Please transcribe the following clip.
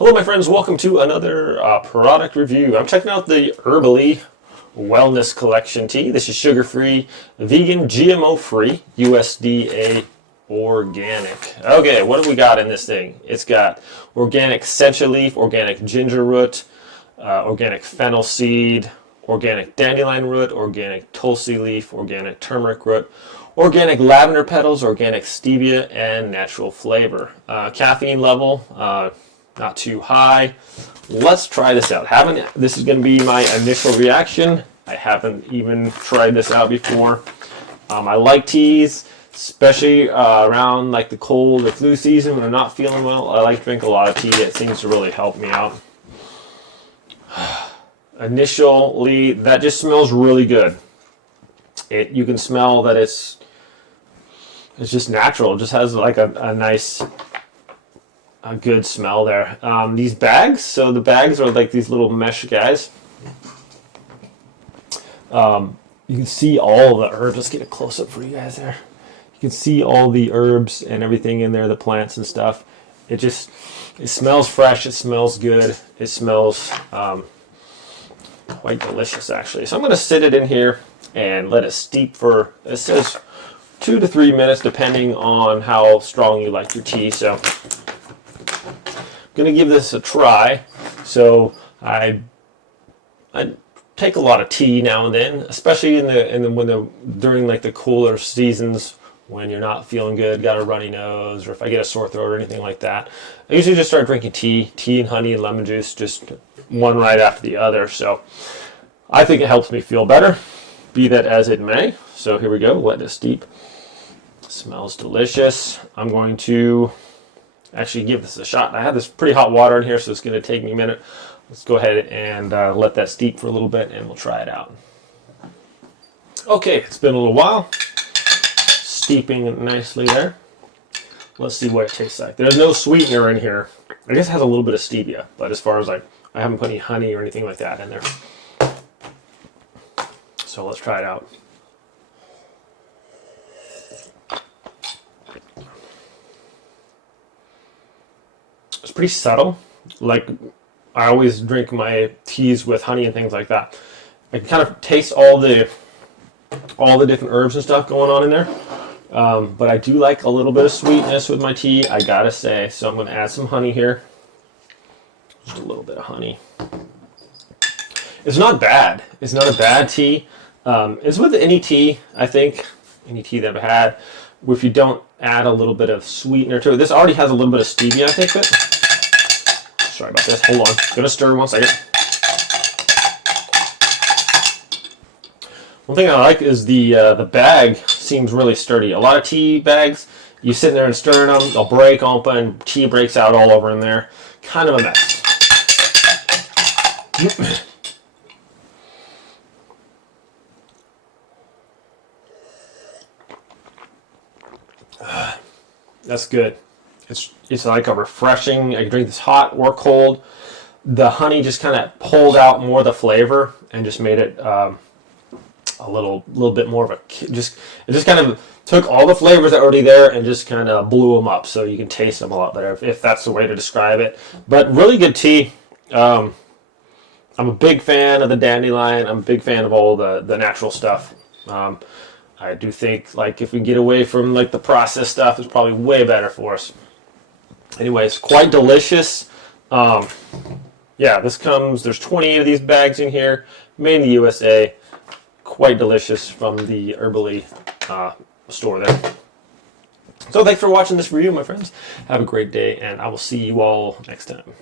Hello my friends, welcome to another product review. I'm checking out the Herbaly Wellness Collection tea. This is sugar-free, vegan, GMO-free, USDA organic. Okay, what do we got in this thing? It's got organic sachet leaf, organic ginger root, organic fennel seed, organic dandelion root, organic Tulsi leaf, organic turmeric root, organic lavender petals, organic stevia, and natural flavor. Caffeine level, not too high. Let's try this out. This is going to be my initial reaction. I haven't even tried this out before. I like teas, especially around like the cold or flu season when I'm not feeling well. I like to drink a lot of tea. It seems to really help me out. Initially, that just smells really good. You can smell that it's just natural. It just has like a nice, a good smell there. These bags, so the bags are like these little mesh guys. You can see all the herbs. Let's get a close up for you guys there. You can see all the herbs and everything in there, the plants and stuff. It smells fresh. It smells good. It smells quite delicious actually. So I'm going to sit it in here and let it steep for, it says 2 to 3 minutes depending on how strong you like your tea. So I'm going to give this a try. So I take a lot of tea now and then, especially during like the cooler seasons when you're not feeling good, got a runny nose, or if I get a sore throat or anything like that. I usually just start drinking tea and honey and lemon juice, just one right after the other. So I think it helps me feel better, be that as it may. So here we go, let this steep. Smells delicious. I'm going to actually give this a shot. I have this pretty hot water in here, so it's going to take me a minute. Let's go ahead and let that steep for a little bit, and we'll try it out. Okay, it's been a little while. Steeping nicely there. Let's see what it tastes like. There's no sweetener in here. I guess it has a little bit of stevia, but as far as like, I haven't put any honey or anything like that in there. So let's try it out. It's pretty subtle. Like, I always drink my teas with honey and things like that. I can kind of taste all the different herbs and stuff going on in there. But I do like a little bit of sweetness with my tea, I gotta say. So I'm going to add some honey here. Just a little bit of honey. It's not bad. It's not a bad tea. It's with any tea, I think. Any tea that I've had. If you don't add a little bit of sweetener to it. This already has a little bit of stevia, I think. Sorry about this. Hold on. Gonna stir 1 second. One thing I like is the bag seems really sturdy. A lot of tea bags, you sit there and stirring them, they'll break open, tea breaks out all over in there. Kind of a mess. That's good. It's like a refreshing. I can drink this hot or cold. The honey just kind of pulled out more of the flavor and just made it a little bit more of a it just kind of took all the flavors that were already there and just kind of blew them up, so you can taste them a lot better if that's the way to describe it. But really good tea. I'm a big fan of the dandelion. I'm a big fan of all the natural stuff. I do think like if we get away from like the processed stuff, it's probably way better for us. Anyways, quite delicious. Yeah, there's 28 of these bags in here, made in the USA. Quite delicious from the Herbaly store there. So thanks for watching this review, my friends. Have a great day, and I will see you all next time.